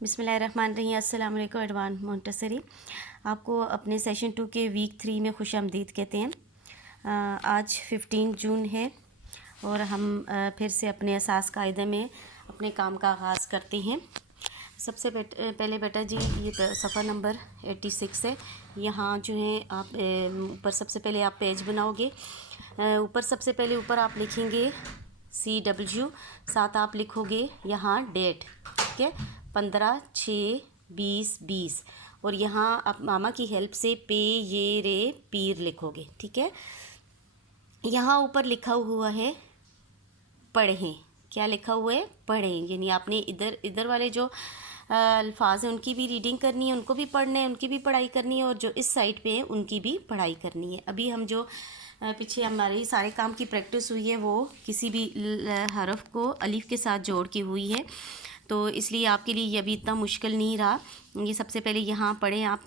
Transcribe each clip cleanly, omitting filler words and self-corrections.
बिस्मिल्लाहिर्रहमानिर्रहीम। अस्सलाम वालेकुम एडवान मोंटेसरी। आपको अपने सेशन 2 के वीक 3 में खुशामदीद कहते हैं। आज 15 जून है और हम फिर से अपने असास कायदे में अपने काम का आगाज़ करते हैं। सबसे पहले बेटा जी ये सफ़ा नंबर 86 है। यहाँ जो है आप ऊपर सबसे पहले आप पेज बनाओगे। ऊपर सबसे पहले ऊपर आप लिखेंगे CW, साथ आप लिखोगे यहाँ डेट, ठीक है, 15/6/2020 और यहाँ आप मामा की हेल्प से पे ये रे पीर लिखोगे, ठीक है। यहाँ ऊपर लिखा हुआ है पढ़ें। क्या लिखा हुआ है? पढ़ें। यानी आपने इधर वाले जो अल्फाज हैं उनकी भी रीडिंग करनी है, उनको भी पढ़ना है, उनकी भी पढ़ाई करनी है, और जो इस साइड पे हैं उनकी भी पढ़ाई करनी है। अभी हम जो पीछे हमारे सारे काम की प्रैक्टिस हुई है वो किसी भी हरफ को अलिफ के साथ जोड़ के हुई है, तो इसलिए आपके लिए ये अभी इतना मुश्किल नहीं रहा। ये सबसे पहले यहाँ पढ़ें आप।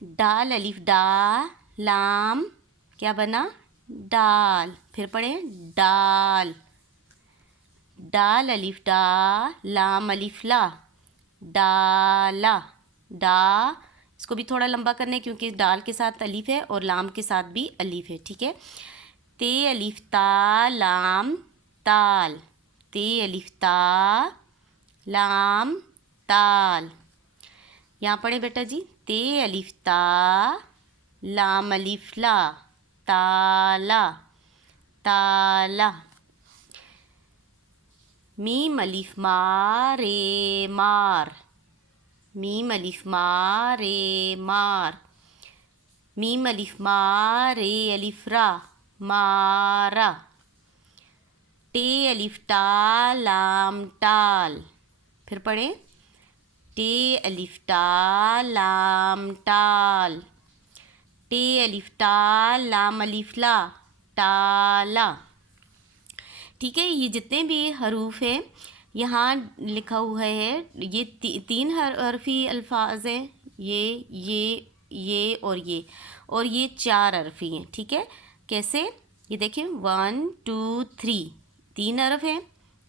डाल अलिफ डा, लाम क्या बना? डाल। फिर पढ़ें डाल। डाल अलिफ डा, लाम अलिफ ला, डाला। डा इसको भी थोड़ा लंबा करना है क्योंकि डाल के साथ अलिफ है और लाम के साथ भी अलिफ है, ठीक है। ते अलिफ ता, लाम ताल। ते अलिफ ता, लाम ताल। यहाँ पढ़े बेटा जी। ते अलिफ ता, लाम अलिफ ला, ताला ताला। मीम अलिफ मा रे मार। मीम अलिफ मा रे मार। मीम अलिफ मा रे अलिफ रा, मारा। टे अलिफ टा, लाम टाल। फिर पढ़ें टे अलिफ टा, लाम टाल। टे अलिफ टा, लाम अलिफ ला, टाला। ठीक है। ये जितने भी हरूफ हैं यहाँ लिखा हुआ है, ये तीन हरफी अल्फाज हैं, ये और ये 4 हरफी हैं, ठीक है। कैसे? ये देखें 1 2 3 3 हरफ हैं।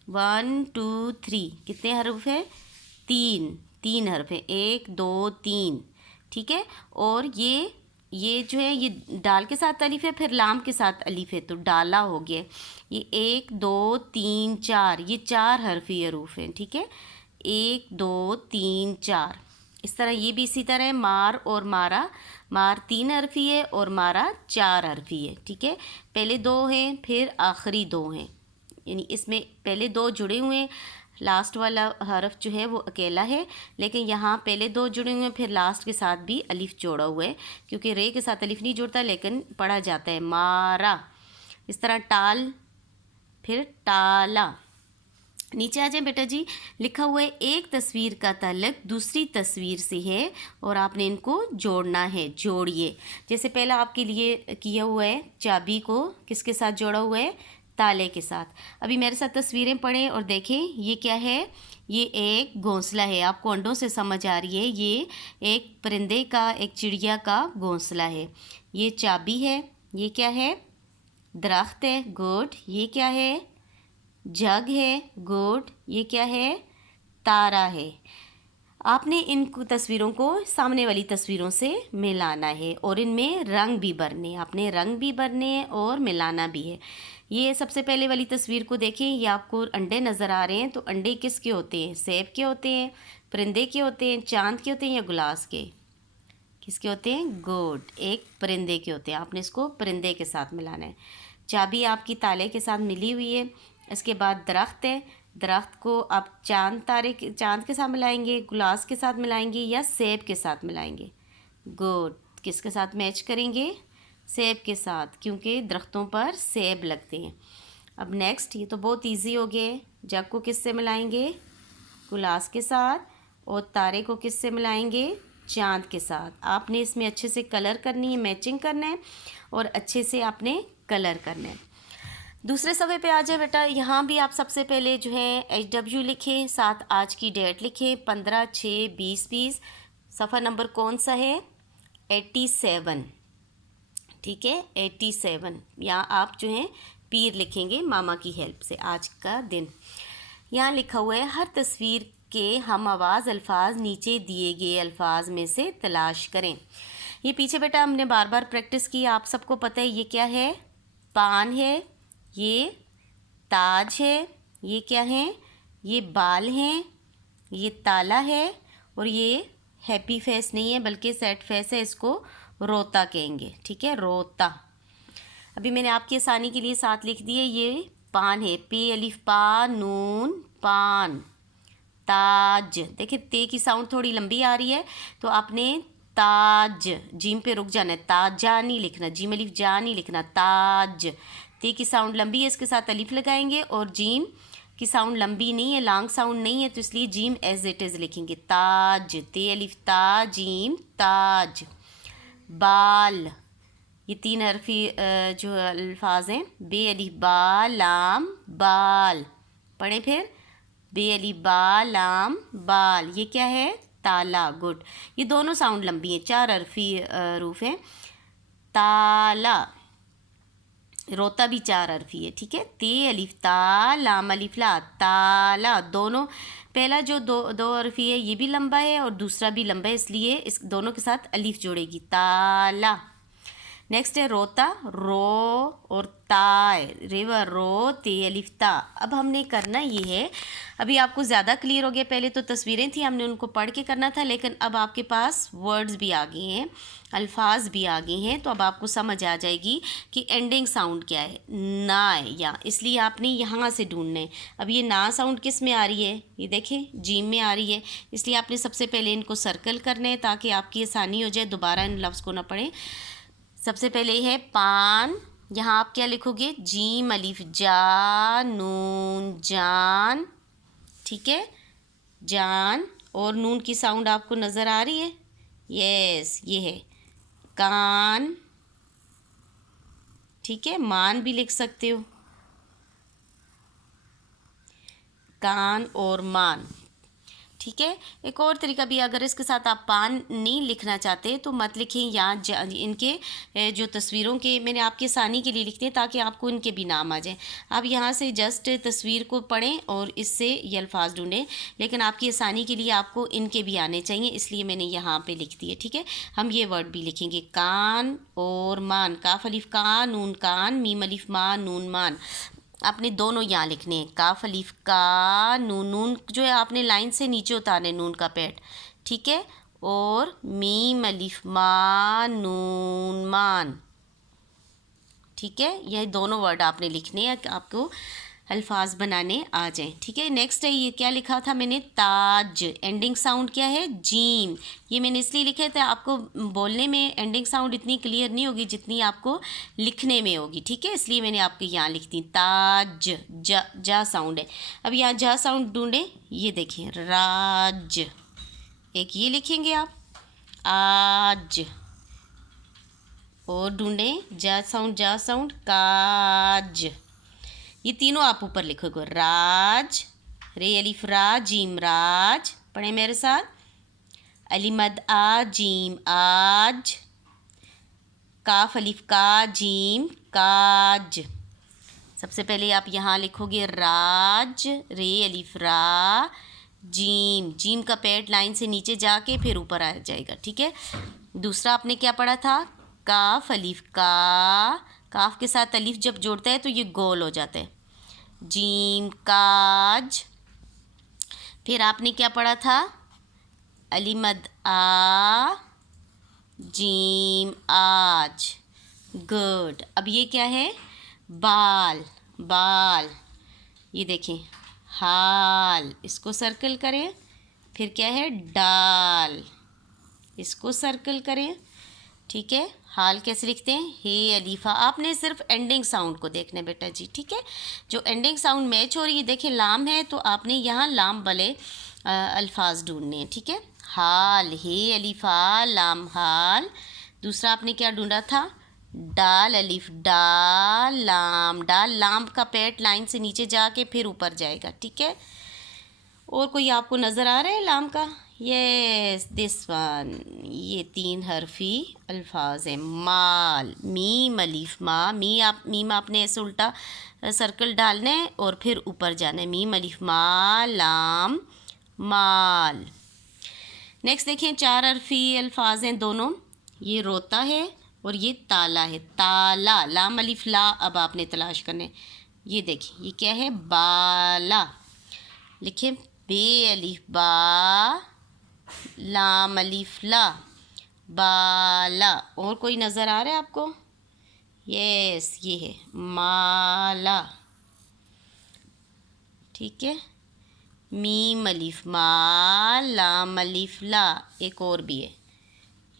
1 2 3 कितने हरफ हैं? 3 हरफ हैं। 1 2 3, ठीक है। और ये जो है ये डाल के साथ अलिफ है, फिर लाम के साथ अलिफ है, तो डाला हो गया। ये 1 2 3 4, ये 4 हरफी हरूफ हैं, ठीक है। 1 2 3 4। इस तरह ये भी इसी तरह है। मार और मारा। मार 3 हरफी है और मारा 4 हरफी है, ठीक है। पहले 2 हैं, फिर आखिरी 2 हैं, यानी इसमें पहले 2 जुड़े हुए हैं, लास्ट वाला हरफ जो है वो अकेला है, लेकिन यहाँ पहले 2 जुड़े हुए हैं, फिर लास्ट के साथ भी अलिफ जोड़ा हुआ है, क्योंकि रे के साथ अलिफ नहीं जुड़ता लेकिन पढ़ा जाता है मारा। इस तरह टाल, फिर टाला। नीचे आ जाए बेटा जी। लिखा हुआ है एक तस्वीर का ताल्लुक दूसरी तस्वीर से है और आपने इनको जोड़ना है। जोड़िए। जैसे पहला आपके लिए किया हुआ है, चाबी को किसके साथ जोड़ा हुआ है? ताले के साथ। अभी मेरे साथ तस्वीरें पढ़ें और देखें ये क्या है? ये एक घोंसला है। आपको अंडों से समझ आ रही है, ये एक परिंदे का, एक चिड़िया का घोंसला है। ये चाबी है। ये क्या है? दरख्त है। गुड। ये क्या है? जग है। गुड। ये क्या है? तारा है। आपने इन तस्वीरों को सामने वाली तस्वीरों से मिलाना है और इनमें रंग भी भरने हैं। आपने रंग भी भरने हैं और मिलाना भी है। ये सबसे पहले वाली तस्वीर को देखें, ये आपको अंडे नज़र आ रहे हैं, तो अंडे किसके होते हैं? सेब के होते हैं, परिंदे के होते हैं, चांद के होते हैं या गुलास के? किसके होते हैं? गुड। एक परिंदे के होते हैं। आपने इसको परिंदे के साथ मिलाना है। चाबी आपकी ताले के साथ मिली हुई है। इसके बाद दरख्त है। दरख्त को आप चांद के साथ मिलाएंगे, गुलास के साथ मिलाएंगे या सेब के साथ मिलाएंगे? गुड। किसके साथ मैच करेंगे? सेब के साथ, क्योंकि दरख्तों पर सेब लगते हैं। अब नेक्स्ट, ये तो बहुत इजी हो गए। जग को किससे मिलाएंगे? गुलास के साथ। और तारे को किससे मिलाएंगे? चांद के साथ। आपने इसमें अच्छे से कलर करनी है, मैचिंग करना है और अच्छे से आपने कलर करना है। दूसरे सफ़े पे आ जाए बेटा। यहाँ भी आप सबसे पहले जो है HW लिखें, साथ आज की डेट लिखें 15/6/2020। सफ़ा नंबर कौन सा है? 87, ठीक है। 87। यहाँ आप जो हैं पीर लिखेंगे मामा की हेल्प से। आज का दिन यहाँ लिखा हुआ है हर तस्वीर के हम आवाज़ अल्फाज नीचे दिए गए अल्फाज में से तलाश करें। ये पीछे बेटा हमने बार बार प्रैक्टिस की, आप सबको पता है ये क्या है, पान है, ये ताज है, ये क्या है, ये बाल हैं, ये ताला है, और ये हैप्पी फेस नहीं है बल्कि सैड फेस है, इसको रोता कहेंगे। ठीक है, रोता। अभी मैंने आपकी आसानी के लिए साथ लिख दिए, ये पान है, पे अलिफ पा नून पान। ताज, देखिए ते की साउंड थोड़ी लंबी आ रही है तो आपने ताज जीम पे रुक जाना है, ताजा नहीं लिखना, जीम अलिफ जा नहीं लिखना, ताज। ते की साउंड लंबी है, इसके साथ अलिफ लगाएंगे, और जीम की साउंड लंबी नहीं है, लॉन्ग साउंड नहीं है, तो इसलिए जीम एज इट इज़ लिखेंगे, ताज, ते अलिफ ता जीम ताज। बाल, ये 3 हरफी जो अल्फाज हैं, बे अलिफ बा लाम बाल। पढ़ें फिर, बे अलिफ बा लाम बाल, ये क्या है, ताला। गुड, ये दोनों साउंड लंबी हैं, 4 हरफी रूफ हैं। ताला, रोता भी 4 हरफी है। ठीक है, ते अलिफ ता लाम अलिफ ला, ताला। दोनों, पहला जो दो हरफी है ये भी लंबा है और दूसरा भी लंबा है, इसलिए इस दोनों के साथ अलिफ जोड़ेगी, ताला। नेक्स्ट है रोता, रो और ताय, रेवर रो ते अलिफ ता। अब हमने करना ये है, अभी आपको ज़्यादा क्लियर हो गया, पहले तो तस्वीरें थी हमने उनको पढ़ के करना था, लेकिन अब आपके पास वर्ड्स भी आ गए हैं, अल्फाज भी आ गए हैं, तो अब आपको समझ आ जाएगी कि एंडिंग साउंड क्या है, ना है या, इसलिए आपने यहाँ से ढूंढना है। अब ये ना साउंड किस में आ रही है, ये देखें जीम में आ रही है, इसलिए आपने सबसे पहले इनको सर्कल करने हैं ताकि आपकी आसानी हो जाए, दोबारा इन लफ्ज़ को ना पढ़ें। सबसे पहले है पान, यहाँ आप क्या लिखोगे, जीम अलिफ जा नून जान। ठीक है, जान, और नून की साउंड आपको नज़र आ रही है, यस ये है कान। ठीक है, मान भी लिख सकते हो, कान और मान। ठीक है, एक और तरीका भी, अगर इसके साथ आप पान नहीं लिखना चाहते तो मत लिखें, यहाँ इनके जो तस्वीरों के मैंने आपकी आसानी के लिए लिखते हैं ताकि आपको इनके भी नाम आ जाएं। आप यहाँ से जस्ट तस्वीर को पढ़ें और इससे ये अल्फाज ढूंढें, लेकिन आपकी आसानी के लिए आपको इनके भी आने चाहिए, इसलिए मैंने यहाँ पे लिख दिए। ठीक है, हम ये वर्ड भी लिखेंगे, कान और मान, काफ अलिफ का नून कान, मीम अलिफ मा नून मान। आपने दोनों यहाँ लिखने हैं, काफ अलिफ का नून, नून जो है आपने लाइन से नीचे उतारने, नून का पैड। ठीक है, और मीम अलिफ मा नून मान। ठीक है, यह दोनों वर्ड आपने लिखने हैं, आपको अल्फाज बनाने आ जाएं। ठीक है, नेक्स्ट है, ये क्या लिखा था मैंने, ताज, एंडिंग साउंड क्या है, जीम। ये मैंने इसलिए लिखे थे, आपको बोलने में एंडिंग साउंड इतनी क्लियर नहीं होगी जितनी आपको लिखने में होगी। ठीक है, इसलिए मैंने आपको यहाँ लिख दी, ताज, जा साउंड है। अब यहाँ जा साउंड ढूंढें, ये देखें राज, एक ये लिखेंगे आप, आज, और ढूंढें जा साउंड काज। ये तीनों आप ऊपर लिखोगे, राज, रे अलिफ रा जीम राज। पढ़े मेरे साथ, अलिमद आ जीम आज, काफ अलिफ का जीम काज। सबसे पहले आप यहाँ लिखोगे राज, रे अलिफ रा जीम, जीम का पैड लाइन से नीचे जाके फिर ऊपर आ जाएगा। ठीक है, दूसरा आपने क्या पढ़ा था, काफ अलिफ का, काफ के साथ अलिफ जब जोड़ता है तो ये गोल हो जाता है, जीम काज। फिर आपने क्या पढ़ा था, अलिमद आ जीम आज। गुड, अब ये क्या है, बाल, बाल, ये देखें हाल, इसको सर्कल करें। फिर क्या है, डाल, इसको सर्कल करें। ठीक है, हाल कैसे लिखते हैं, हे अलीफा। आपने सिर्फ एंडिंग साउंड को देखना है बेटा जी। ठीक है, जो एंडिंग साउंड मैच हो रही है, देखिए लाम है तो आपने यहाँ लाम वाले अल्फाज ढूंढने हैं। ठीक है, हाल, हे अलीफा लाम हाल। दूसरा आपने क्या ढूंढा था, डाल अलिफ डाल लाम, डाल लाम का पैट लाइन से नीचे जाके फिर ऊपर जाएगा। ठीक है, और कोई आपको नज़र आ रहा है लाम का, यस दिस वन, ये 3 हरफी अल्फाज हैं, माल, मीम अलिफ मा, मीम आपने ऐसे उल्टा सर्कल डालना है और फिर ऊपर जाना है, मीम अलिफ मा लाम माल। नेक्स्ट देखें, 4 हरफी अल्फाज हैं दोनों, ये रोता है और ये ताला है। ताला, लाम अलिफ ला, अब आपने तलाश करने। ये देखिए, ये क्या है, बाला। लिखे बे अलिफ बा, लाम अलिफ ला, बाला। और कोई नज़र आ रहा है आपको? यस, ये है माला। ठीक है, मीम अलिफ मा, लाम अलिफ ला। एक और भी है,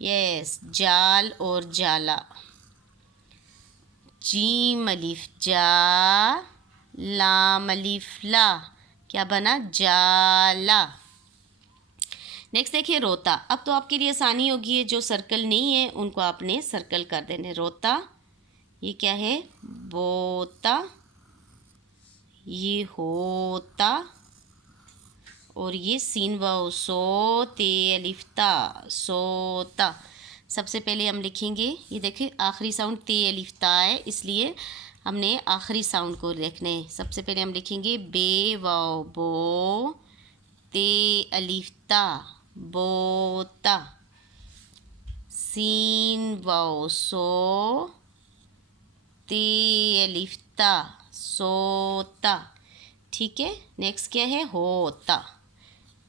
यस, जाल और जाला। जीम अलिफ जा, लाम अलिफ ला, क्या बना, जाला। नेक्स्ट देखिए, रोता। अब तो आपके लिए आसानी होगी है, जो सर्कल नहीं है उनको आपने सर्कल कर देने। रोता, ये क्या है, बोता, ये होता, और ये सीन वाओ, सो ते अलिफ्ता, सोता। सबसे पहले हम लिखेंगे, ये देखिए आखिरी साउंड ते अलिफ्ता है, इसलिए हमने आखिरी साउंड को लिखना है। सबसे पहले हम लिखेंगे बे वाओ बो, ते अलिफ्ता, बोता। सीन वाओ सो, ते अलिफ्ता, सोता। ठीक है, नेक्स्ट क्या है, होता।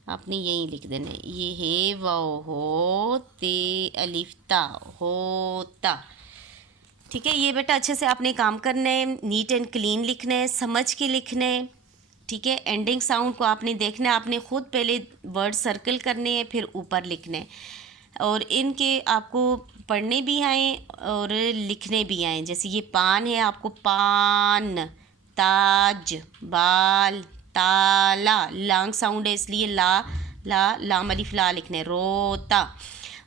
आपने यही लिख देना है, ये है वाओ हो, ते अलिफ्ता, होता। ठीक है, ये बेटा अच्छे से आपने काम करना है, नीट एंड क्लीन लिखना है, समझ के लिखना है। ठीक है, एंडिंग साउंड को आपने देखना है, आपने खुद पहले वर्ड सर्कल करने हैं, फिर ऊपर लिखने हैं, और इनके आपको पढ़ने भी आए और लिखने भी आए। जैसे ये पान है, आपको पान, ताज, बाल, ताला, लॉन्ग साउंड है इसलिए लाम अलिफ ला लिखने। रोता,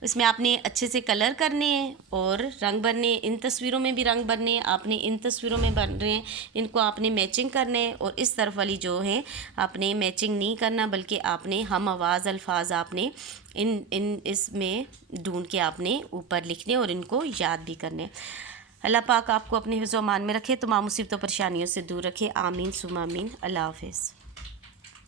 इसमें आपने अच्छे से कलर करने हैं और रंग भरने। इन तस्वीरों में भी रंग भरने हैं, आपने इन तस्वीरों में बन रहे हैं, इनको आपने मैचिंग करना है। और इस तरफ वाली जो है आपने मैचिंग नहीं करना, बल्कि आपने हम आवाज़ अल्फाज आपने इन इसमें ढूंढ के आपने ऊपर लिखने और इनको याद भी करने। अल्लाह पाक आपको अपने हिफ्ज़-ओ-अमान में रखे, तमाम मुसीबतों परेशानियों से दूर रखे। आमीन सुमा आमीन। अल्लाह हाफ़िज़।